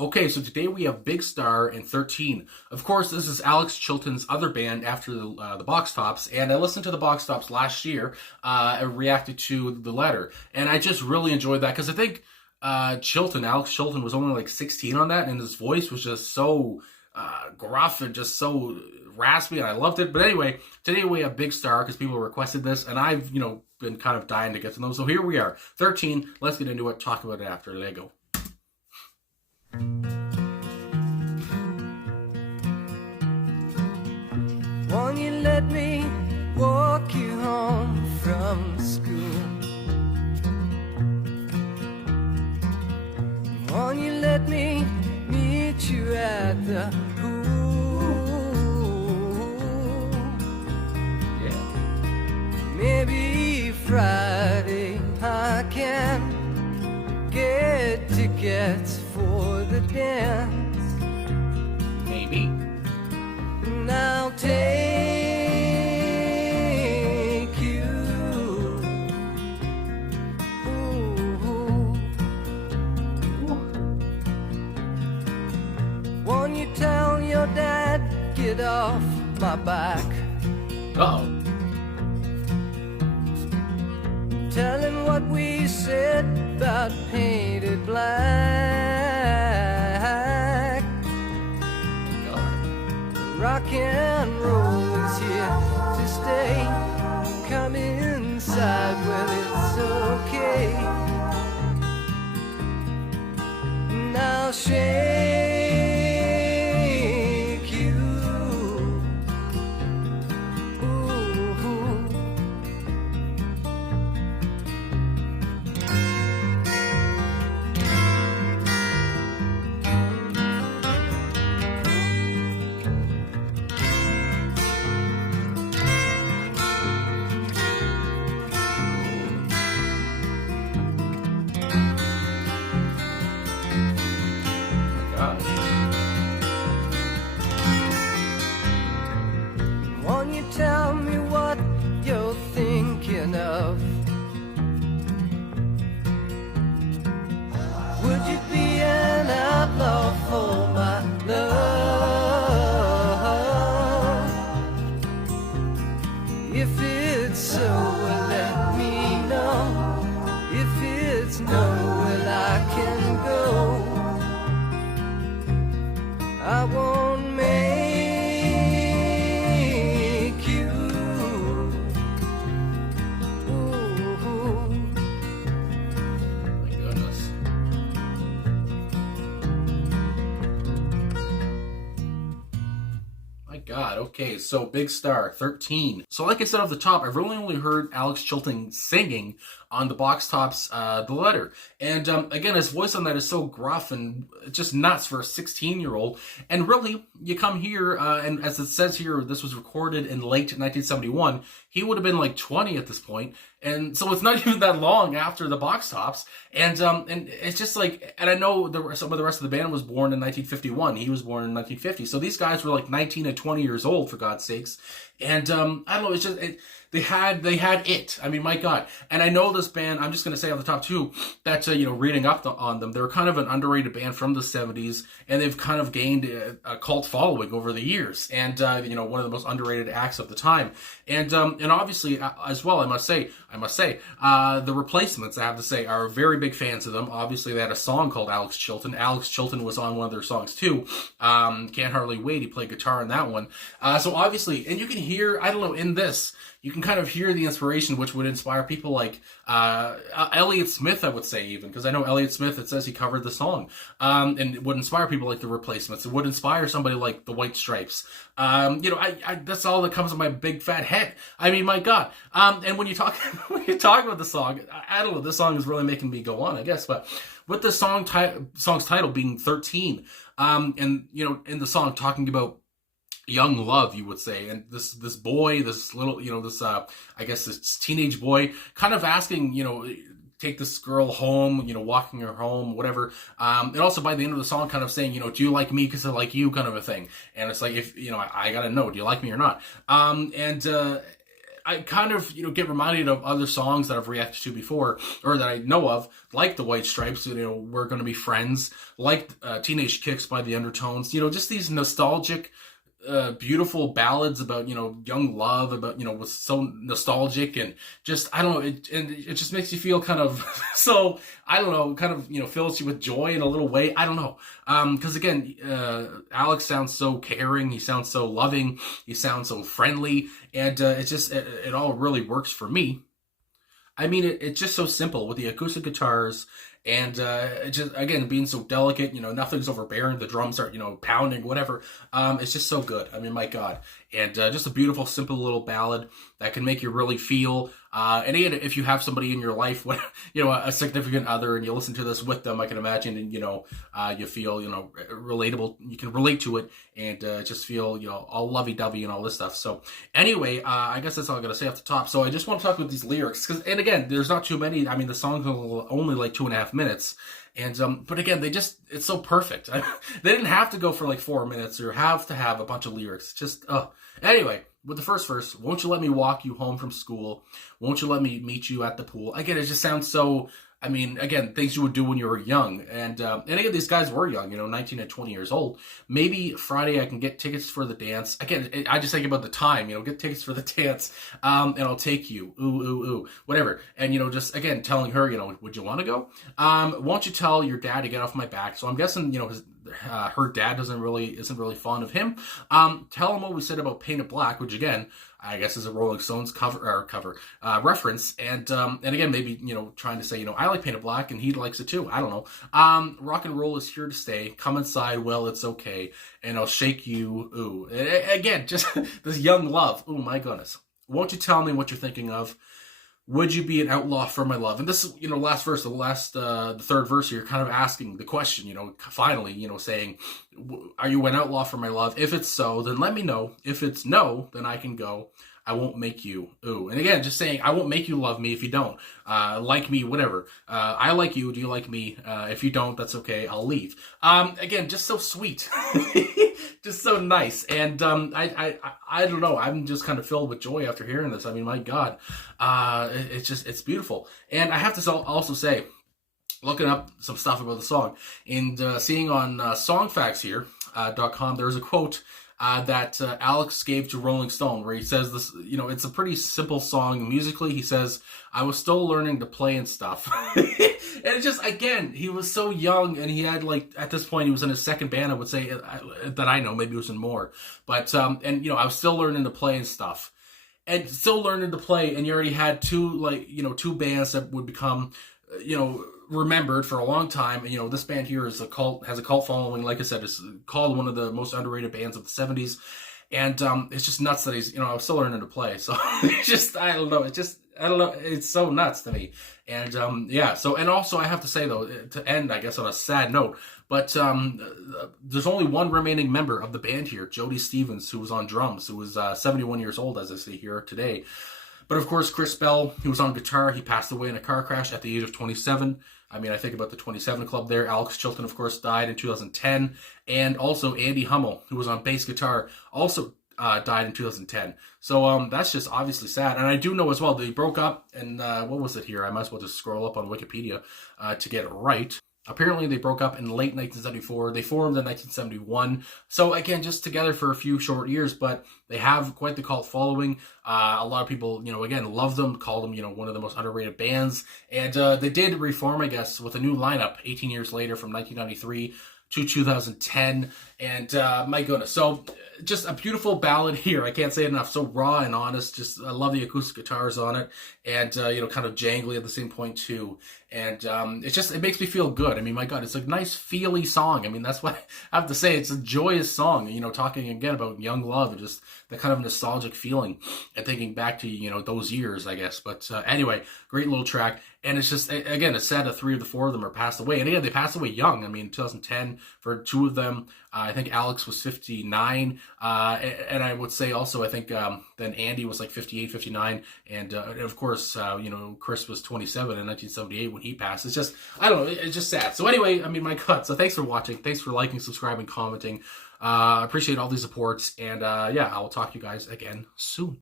Okay, so today we have Big Star and 13. Of course, this is Alex Chilton's other band after the Box Tops, and I listened to the Box Tops last year. I reacted to The Letter, and I just really enjoyed that because I think Alex Chilton, was only like 16 on that, and his voice was just so gruff and just so raspy, and I loved it. But anyway, today we have Big Star because people requested this, and I've been kind of dying to get to them. So here we are, 13. Let's get into it. Talk about it after Lego. Won't you let me walk you home from school? Won't you let me meet you at the pool? Yeah. Maybe Friday I can get tickets for the dance. Maybe. And I'll take you. Ooh. Won't you tell your dad, get off my back? Uh-oh. Tell him what we said about painted black. Rock and roll is here to stay. Come inside, well, it's okay. And I'll shake you. Ooh. Won't you tell me what you're thinking of? Would you be an outlaw for my love? If it's so, well, let me know. If it's no, well, I can go. I won't make you. Ooh. My goodness. My God. Okay, so Big Star, 13. So like I said off the top, I've really only heard Alex Chilton singing on the Box Tops, The Letter. And again, his voice on that is so gruff and just nuts for a 16-year-old. And really, you come here, and as it says here, this was recorded in late 1971. He would have been like 20 at this point. And so it's not even that long after the Box Tops. And it's just like, and I know some of the rest of the band was born in 1951. He was born in 1950. So these guys were like 19 and 20 years old, for God's sakes. And I don't know, it's just... They had it. I mean, my God. And I know this band, I'm just going to say off the top too, that, reading up on them, they're kind of an underrated band from the 70s, and they've kind of gained a cult following over the years. And, one of the most underrated acts of the time. And obviously, as well, I must say, the Replacements, I have to say, are very big fans of them. Obviously, they had a song called Alex Chilton. Alex Chilton was on one of their songs too. Can't Hardly Wait. He played guitar in that one. So obviously, and you can hear, I don't know, in this, you can kind of hear the inspiration which would inspire people like Elliott Smith, I would say, even, because I know Elliott Smith, it says he covered the song, and it would inspire people like the Replacements. It would inspire somebody like the White Stripes. That's all that comes in my big fat head. I mean, my God. And when you talk about the song, I don't know, this song is really making me go on, I guess, but with the song's title being 13, and in the song talking about young love, you would say, and this boy, this little, I guess this teenage boy, kind of asking, take this girl home, walking her home, whatever. And also by the end of the song, kind of saying, do you like me because I like you, kind of a thing. And it's like, if, I gotta know, do you like me or not? I kind of, get reminded of other songs that I've reacted to before, or that I know of, like the White Stripes, We're Gonna Be Friends, like Teenage Kicks by the Undertones, just these nostalgic, beautiful ballads about, young love, about, was so nostalgic, and just, I don't know, it just makes you feel kind of, so, I don't know, kind of, fills you with joy in a little way, I don't know, because again, Alex sounds so caring, he sounds so loving, he sounds so friendly, and it all really works for me. I mean, it's just so simple with the acoustic guitars, and it just, again, being so delicate, nothing's overbearing, the drums are, pounding, whatever. It's just so good. I mean, my God. And just a beautiful, simple little ballad that can make you really feel. And again, if you have somebody in your life, a significant other, and you listen to this with them, I can imagine, and, you feel, relatable, you can relate to it, and just feel, all lovey-dovey and all this stuff. So anyway, I guess that's all I'm going to say off the top. So I just want to talk about these lyrics, and again, there's not too many. I mean, the song's only like 2.5 minutes. And, but again, it's so perfect. They didn't have to go for like 4 minutes or have to have a bunch of lyrics. Just, anyway, with the first verse, won't you let me walk you home from school? Won't you let me meet you at the pool? Again, it just sounds so, I mean, again, things you would do when you were young. And again, these guys were young, 19 and 20 years old. Maybe Friday I can get tickets for the dance. Again, I just think about the time, get tickets for the dance, and I'll take you, ooh, ooh, ooh, whatever. And, just, again, telling her, would you want to go? Won't you tell your dad to get off my back? So I'm guessing, her dad isn't really fond of him. Tell him what we said about Paint It Black, which again, I guess is a Rolling Stones cover reference, and again, maybe, trying to say, I like Paint It Black and he likes it too. I don't know. Rock and roll is here to stay. Come inside, well, it's okay, and I'll shake you. Ooh, again, just this young love. Oh my goodness. Won't you tell me what you're thinking of? Would you be an outlaw for my love? And this is, last verse, the third verse here, kind of asking the question, finally, saying, are you an outlaw for my love? If it's so, then let me know. If it's no, then I can go. I won't make you. Ooh. And again, just saying, I won't make you love me if you don't. Like me, whatever. I like you. Do you like me? If you don't, that's okay. I'll leave. Again, just so sweet. Just so nice. And I don't know. I'm just kind of filled with joy after hearing this. I mean, my God. It's beautiful. And I have to also say, looking up some stuff about the song and seeing on songfacts here.com, there's a quote that Alex gave to Rolling Stone, where he says this, it's a pretty simple song musically. He says, I was still learning to play and stuff. And it's just, again, he was so young, and he had, like, at this point, he was in his second band, I would say, that I know, maybe it was in more. But, and, I was still learning to play and stuff. And still learning to play, and you already had two bands that would become, remembered for a long time. And, this band here has a cult following. Like I said, it's called one of the most underrated bands of the 70s. And it's just nuts that he's, I was still learning to play. So it's just, I don't know. It's so nuts to me. And yeah, so, and also I have to say though, to end, I guess, on a sad note, but there's only one remaining member of the band here, Jody Stevens, who was on drums, who was 71 years old, as I see here today. But of course, Chris Bell, who was on guitar, he passed away in a car crash at the age of 27. I mean, I think about the 27 Club there. Alex Chilton, of course, died in 2010. And also Andy Hummel, who was on bass guitar, also died in 2010. So that's just obviously sad. And I do know as well, they broke up, and what was it here? I might as well just scroll up on Wikipedia to get it right. Apparently, they broke up in late 1974. They formed in 1971. So, again, just together for a few short years, but they have quite the cult following. A lot of people, again, love them, call them, one of the most underrated bands. And they did reform, I guess, with a new lineup 18 years later from 1993 to 2010. And my goodness. So, just a beautiful ballad here. I can't say it enough. So raw and honest. Just, I love the acoustic guitars on it. And, kind of jangly at the same point, too. And it makes me feel good. I mean, my God, it's a nice, feely song. I mean, that's what I have to say. It's a joyous song, talking again about young love and just the kind of nostalgic feeling and thinking back to, those years, I guess. But anyway, great little track. And it's just, again, it's sad that 3 of the 4 of them are passed away. And again, they passed away young. I mean, 2010 for 2 of them. I think Alex was 59. And I would say also, I think then Andy was like 58, 59. And of course, Chris was 27 in 1978 when he passed. It's just, I don't know, it's just sad. So anyway, I mean, my God. So thanks for watching. Thanks for liking, subscribing, commenting. I appreciate all these supports. And yeah, I will talk to you guys again soon.